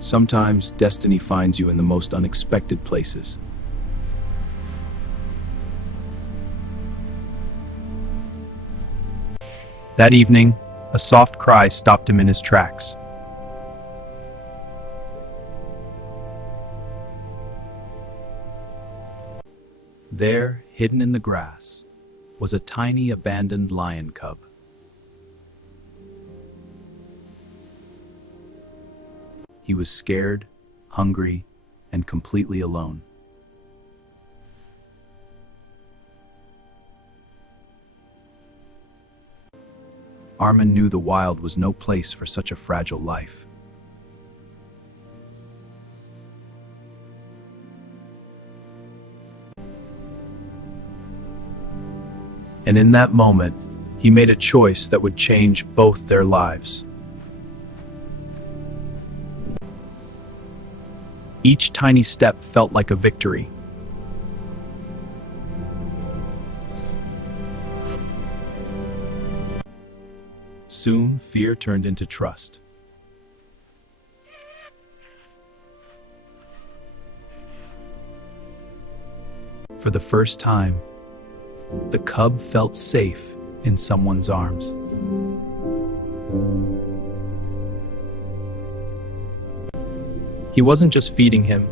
Sometimes destiny finds you in the most unexpected places. That evening, a soft cry stopped him in his tracks. There, hidden in the grass, was a tiny abandoned lion cub. He was scared, hungry, and completely alone. Armin knew the wild was no place for such a fragile life. And in that moment, he made a choice that would change both their lives. Each tiny step felt like a victory. Soon, fear turned into trust. For the first time, the cub felt safe in someone's arms. He wasn't just feeding him,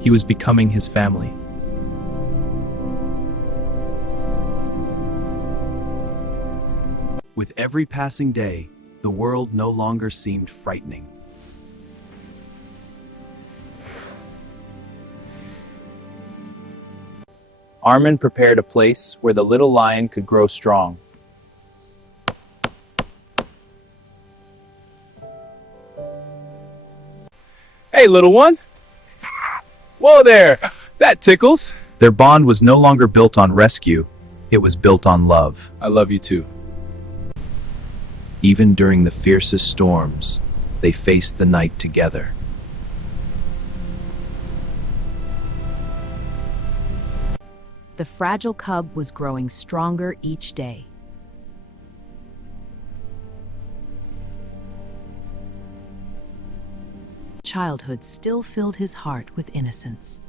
he was becoming his family. With every passing day, the world no longer seemed frightening. Armin prepared a place where the little lion could grow strong. Hey, little one. Whoa there. That tickles. Their bond was no longer built on rescue, it was built on love. I love you too. Even during the fiercest storms, they faced the night together. The fragile cub was growing stronger each day. Childhood still filled his heart with innocence.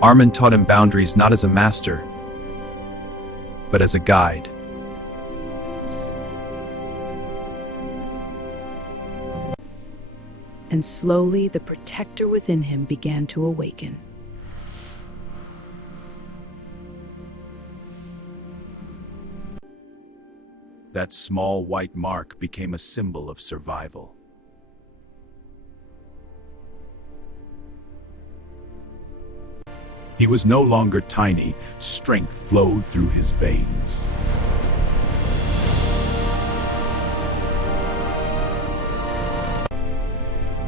Armin taught him boundaries not as a master, but as a guide. And slowly the protector within him began to awaken. That small white mark became a symbol of survival. He was no longer tiny, strength flowed through his veins.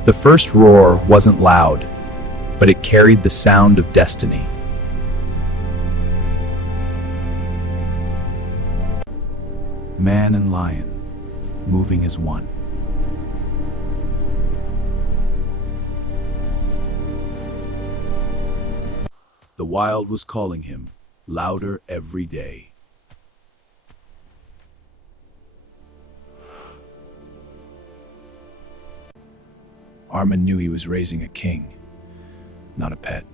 The first roar wasn't loud, but it carried the sound of destiny. Man and lion, moving as one. The wild was calling him, louder every day. Armin knew he was raising a king, not a pet.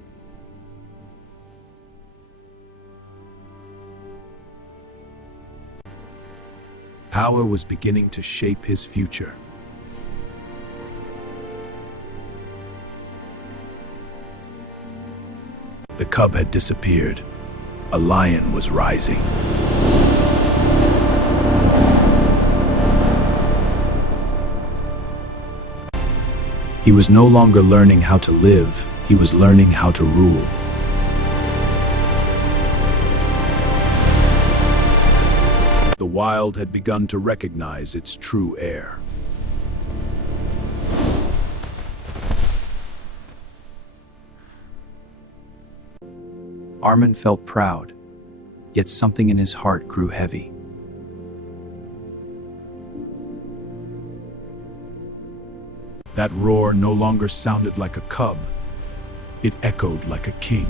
Power was beginning to shape his future. The cub had disappeared. A lion was rising. He was no longer learning how to live, he was learning how to rule. The wild had begun to recognize its true heir. Armin felt proud, yet something in his heart grew heavy. That roar no longer sounded like a cub. It echoed like a king.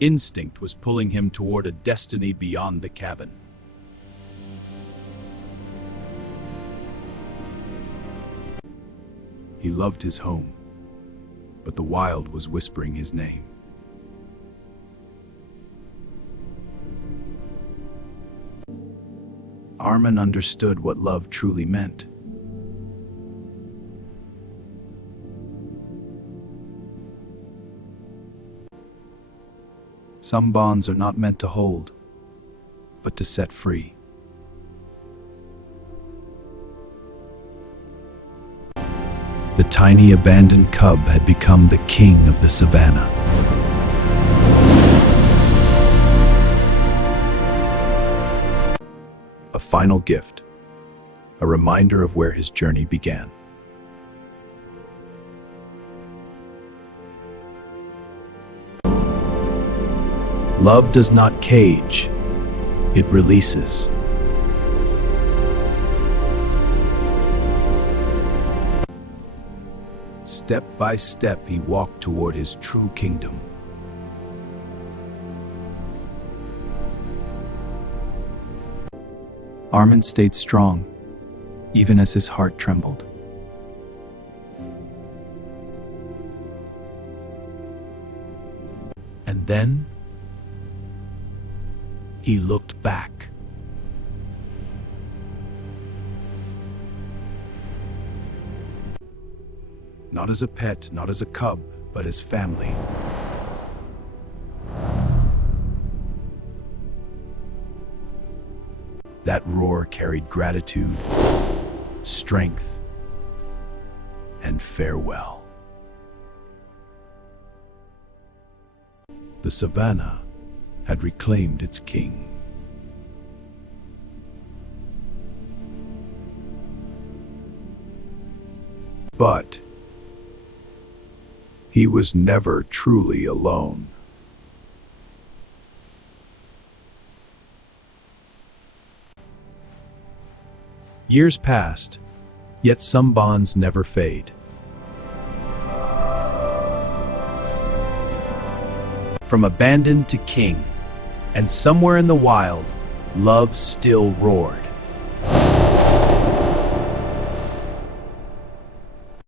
Instinct was pulling him toward a destiny beyond the cabin. He loved his home, but the wild was whispering his name. Armin understood what love truly meant. Some bonds are not meant to hold, but to set free. The tiny abandoned cub had become the king of the savannah. A final gift, a reminder of where his journey began. Love does not cage, it releases. Step by step, he walked toward his true kingdom. Armin stayed strong, even as his heart trembled. And then he looked back. Not as a pet, not as a cub, but as family. That roar carried gratitude, strength, and farewell. The savannah had reclaimed its king. But he was never truly alone. Years passed, yet some bonds never fade. From abandoned to king, and somewhere in the wild, love still roared.